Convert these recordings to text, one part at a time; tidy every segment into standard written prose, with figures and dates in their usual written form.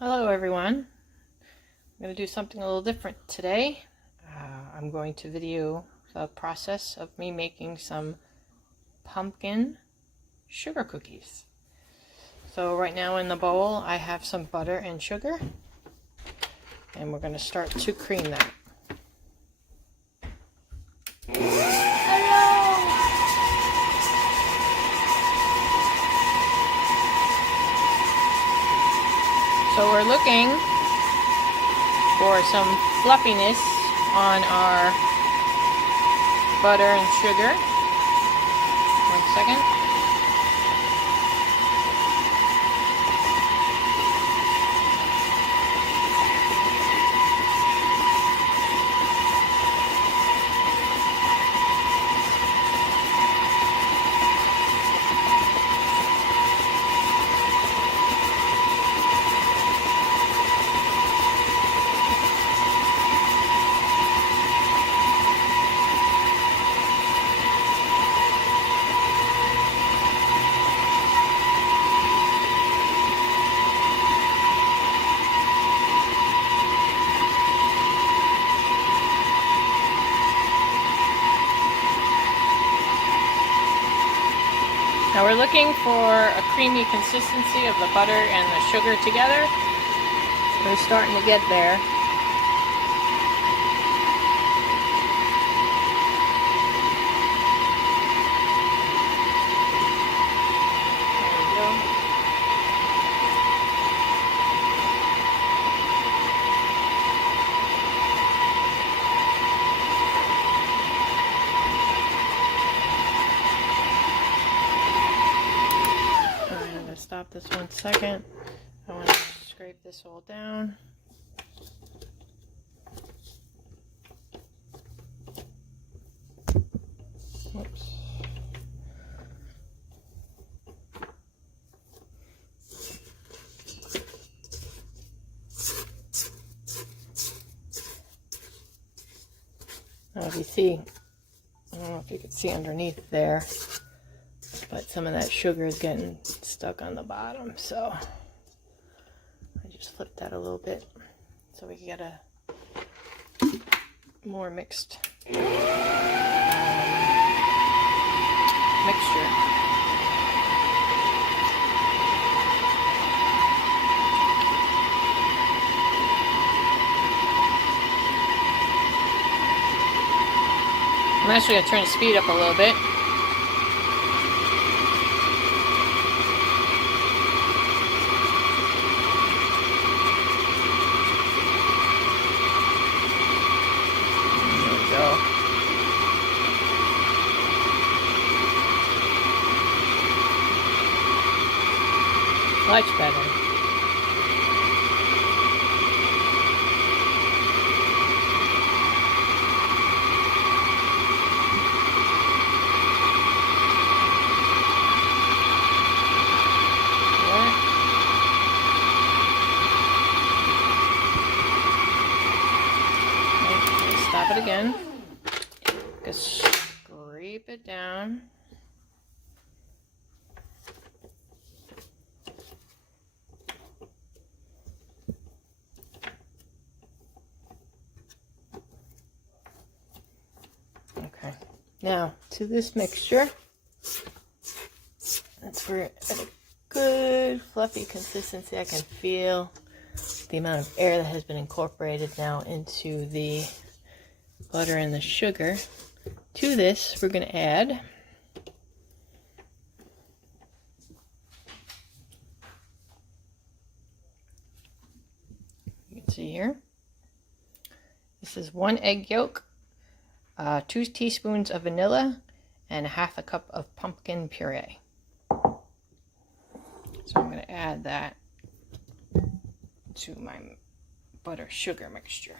Hello everyone. I'm going to do something a little different today. I'm going to video the process of me making some pumpkin sugar cookies. So right now in the bowl I have some butter and sugar, and we're going to start to cream that. So we're looking for some fluffiness on our butter and sugar. 1 second. Now we're looking for a creamy consistency of the butter and the sugar together. We're starting to get there. There we go. I'm going to stop this 1 second. I want to scrape this all down. Whoops. Now if you see, I don't know if you can see underneath there, but some of that sugar is getting stuck on the bottom, so I just flipped that a little bit so we can get a more mixed mixture. I'm actually going to turn the speed up a little bit. There we go. Much better. Stop it again. Just scrape it down. Okay. Now to this mixture. That's where it's a good fluffy consistency. I can feel the amount of air that has been incorporated now into the butter and the sugar. To this, we're going to add you can see here. This is 1 egg yolk, 2 teaspoons of vanilla, and 1/2 cup of pumpkin puree. So I'm going to add that to my butter sugar mixture.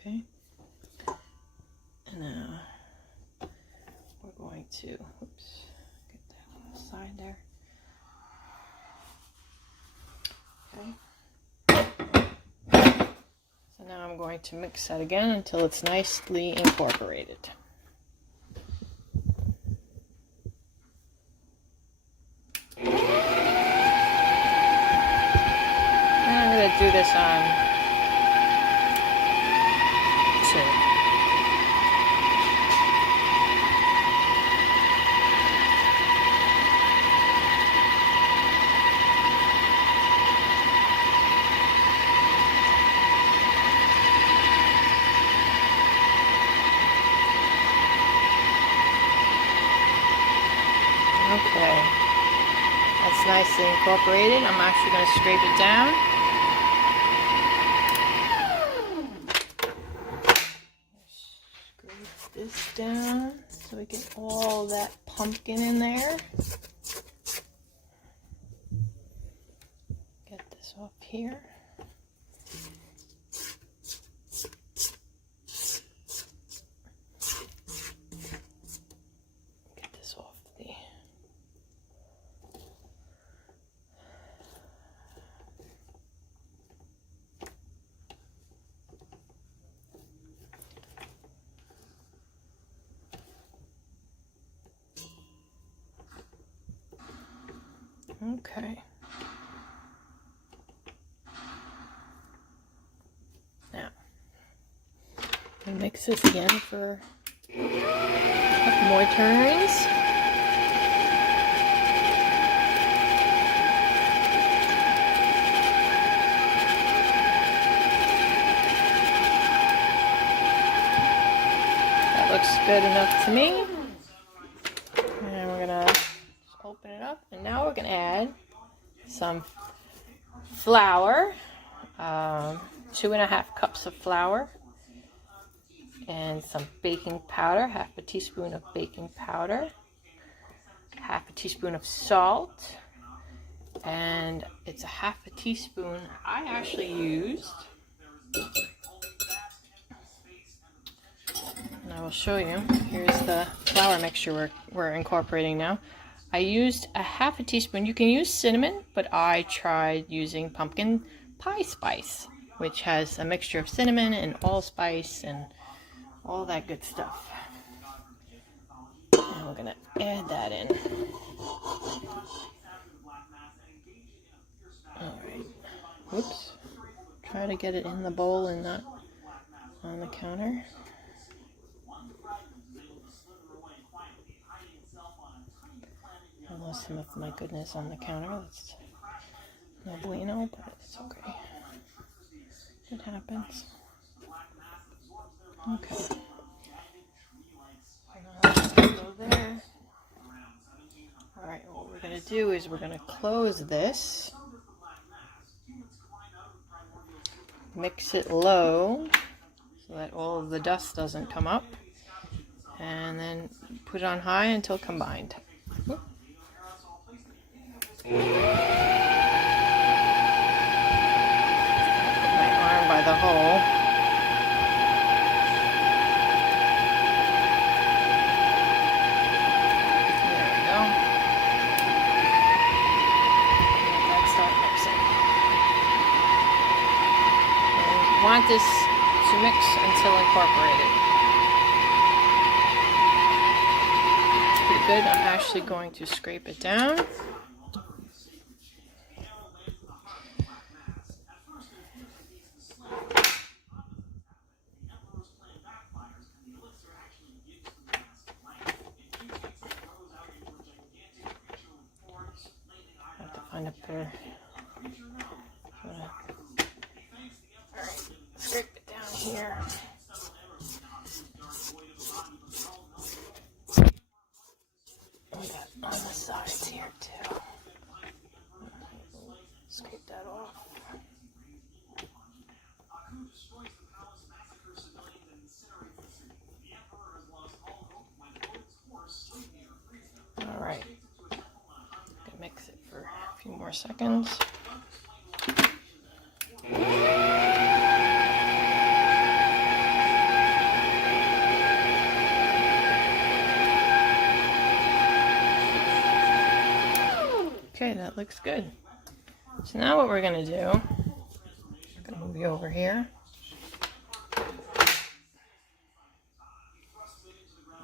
Okay. And now we're going to, oops, get that side there. Okay. So now I'm going to mix that again until it's nicely incorporated. And I'm going to do this on 2. Okay, that's nicely incorporated. I'm actually going to scrape it down. Scrape this down so we get all that pumpkin in there. Get this off here. Get this off the... Okay. Now, we mix this again for a couple more turns. That looks good enough to me. And we're gonna open it up, and now we're going to add some flour, 2.5 cups of flour, and some baking powder, half a teaspoon of baking powder, half a teaspoon of salt, and it's a half a teaspoon. I actually used, and I will show you, here's the flour mixture we're incorporating now. I used a half a teaspoon. You can use cinnamon, but I tried using pumpkin pie spice, which has a mixture of cinnamon and allspice and all that good stuff. And we're going to add that in. Alright. Whoops. Try to get it in the bowl and not on the counter. I lost some of my goodness on the counter. That's no bueno, but it's okay. It happens. Okay. Go there. Alright, what we're going to do is we're going to close this. Mix it low so that all of the dust doesn't come up. And then put it on high until combined. Put my arm by the hole. There we go. Let that start mixing. And you want this to mix until incorporated. It's pretty good. I'm actually going to scrape it down. Find a pair. Alright, scrape it down here. We got on the sides here too. Scrape that off. Alright. Mix it for a few more seconds. Okay, that looks good. So now what we're going to do, I'm going to move you over here.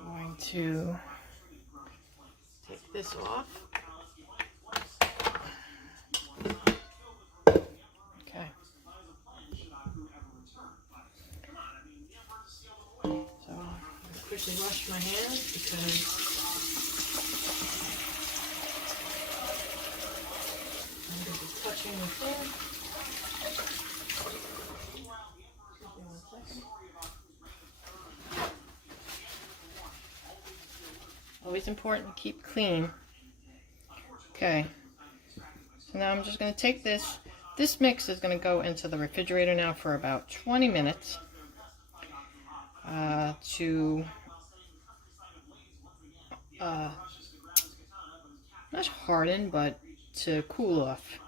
I'm going to take this off. Okay. So I'm going to quickly wash my hands because I'm going to be touching the thing. Give me 1 second. Always important to keep clean. Okay. So now I'm just going to take this. This mix is going to go into the refrigerator now for about 20 minutes to not harden, but to cool off.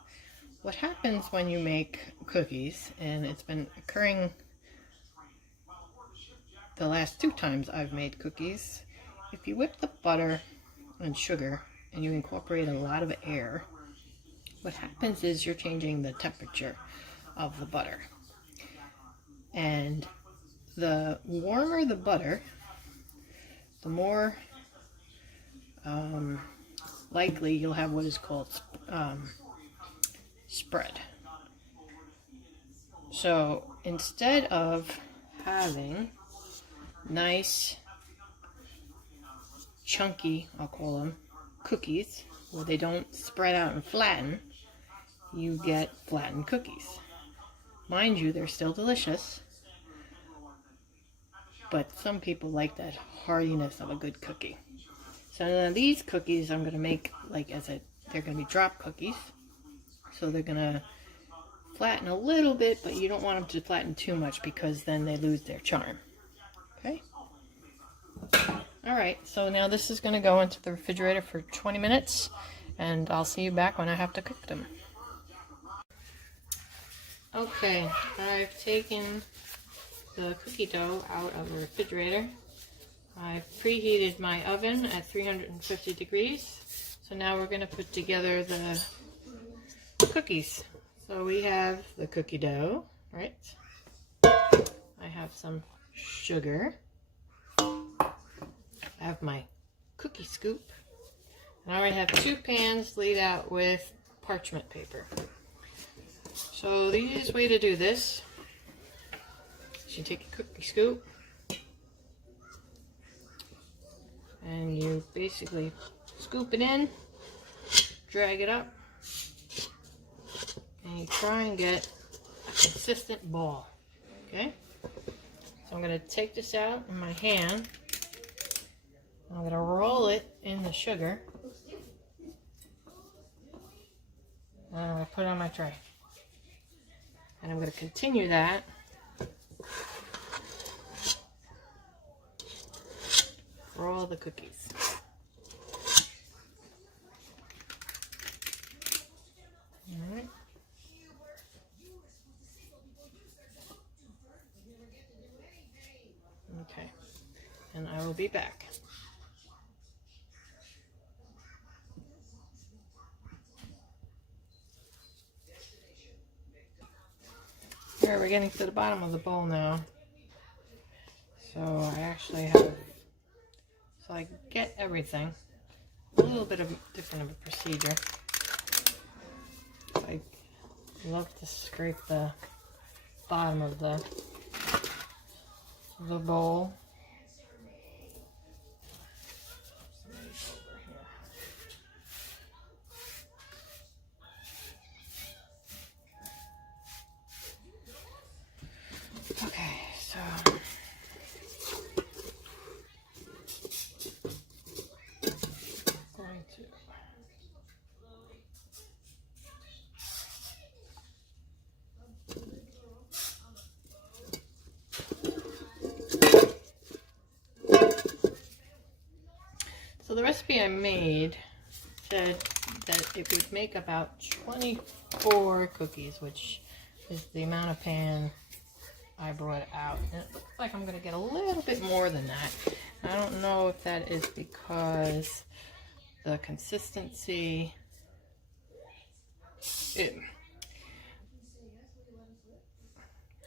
What happens when you make cookies, and it's been occurring the last 2 times I've made cookies, if you whip the butter and sugar and you incorporate a lot of air, what happens is you're changing the temperature of the butter. And the warmer the butter, the more likely you'll have what is called spread. So instead of having nice, chunky, I'll call them, cookies, where they don't spread out and flatten, you get flattened cookies. Mind you, they're still delicious, but some people like that hardiness of a good cookie. So now these cookies I'm going to make like they're going to be drop cookies. So they're going to flatten a little bit, but you don't want them to flatten too much because then they lose their charm. Okay? Alright, so now this is going to go into the refrigerator for 20 minutes, and I'll see you back when I have to cook them. Okay, I've taken the cookie dough out of the refrigerator. I've preheated my oven at 350 degrees. So now we're going to put together the cookies. So we have the cookie dough, right? I have some sugar. I have my cookie scoop. And I already have 2 pans laid out with parchment paper. So the easiest way to do this is you take a cookie scoop and you basically scoop it in, drag it up, and you try and get a consistent ball. Okay? So I'm going to take this out in my hand. I'm going to roll it in the sugar. And I'm going to put it on my tray. And I'm going to continue that for all the cookies. Alright. Okay. And I will be back. Here, we're getting to the bottom of the bowl now. So I actually have, so I get everything. A little bit of different of a procedure. I love to scrape the bottom of the bowl. Okay, so going to the recipe I made said that it would make about 24 cookies, which is the amount of pan I brought out. And it looks like I'm going to get a little bit more than that. I don't know if that is because the consistency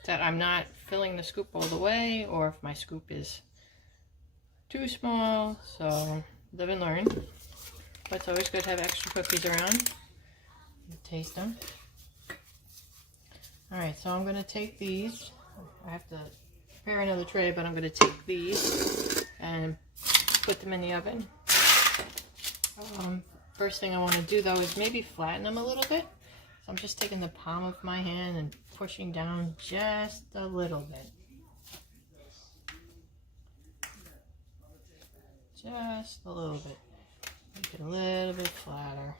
that I'm not filling the scoop all the way, or if my scoop is too small. So live and learn. But it's always good to have extra cookies around. Taste them. Alright, so I'm going to take these. I have to prepare another tray, but I'm going to take these and put them in the oven. First thing I want to do though is maybe flatten them a little bit. So I'm just taking the palm of my hand and pushing down just a little bit. Just a little bit. Make it a little bit flatter.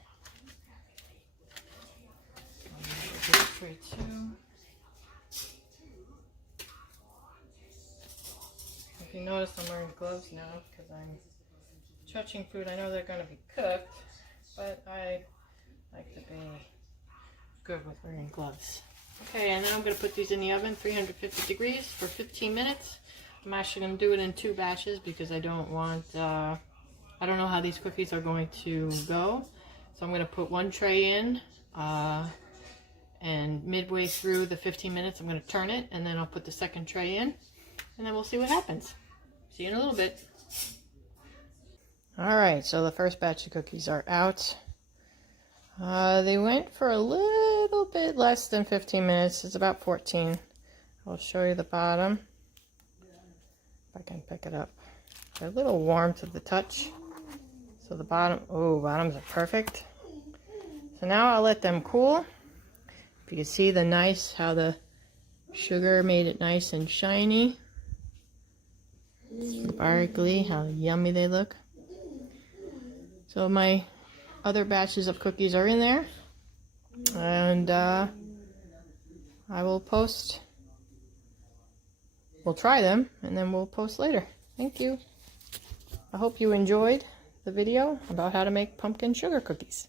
This tray too. If you notice, I'm wearing gloves now because I'm touching food. I know they're going to be cooked, but I like to be good with wearing gloves. Okay, and then I'm going to put these in the oven, 350 degrees for 15 minutes. I'm actually going to do it in 2 batches because I don't want, I don't know how these cookies are going to go. So I'm going to put 1 tray in, and midway through the 15 minutes I'm going to turn it, and then I'll put the second tray in, and then we'll see what happens. See you in a little bit. Alright, so the first batch of cookies are out. They went for a little bit less than 15 minutes. It's about 14. I'll show you the bottom. If I can pick it up. They're a little warm to the touch. So the bottom, bottoms are perfect. So now I'll let them cool. If you can see how the sugar made it nice and shiny. Sparkly, how yummy they look. So my other batches of cookies are in there, and I will post. We'll try them, and then we'll post later. Thank you. I hope you enjoyed the video about how to make pumpkin sugar cookies.